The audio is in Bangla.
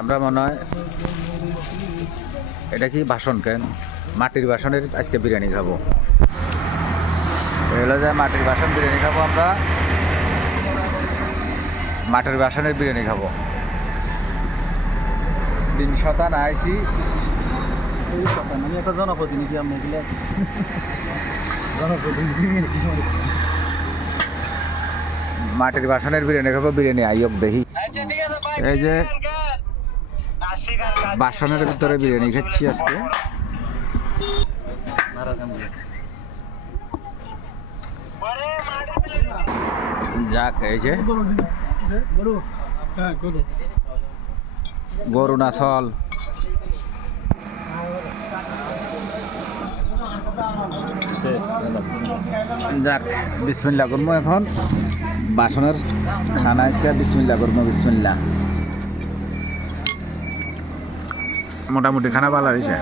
আমরা মনে হয় এটা কি বাসন কেন মাটির বাসনের আজকে বিরিয়ানি খাবো। এগুলো যে মাটির বাসন বিরিয়ানি খাবো আমরা, মাটির বাসনের বিরিয়ানি খাবো। 3 শতান আইসি আমি একটা জনপ্রতিনিধি, আমি এগুলো জনপ্রতিনিধি মাটির বাসনের বিরিয়ানি খাবো। বিরিয়ানি আইয়ক দেখি। এই যে বাসনের ভিতরে বিরিয়ানি খাচ্ছি আজকে। যাক, এই যে গরু নাচল, যাক বিসমিল্লাহ করবো এখন বাসনের খানা আজকে। বিসমিল্লাহ করবো, বিসমিল্লাহ। মোটামুটি খানা ভালো হয়েছে।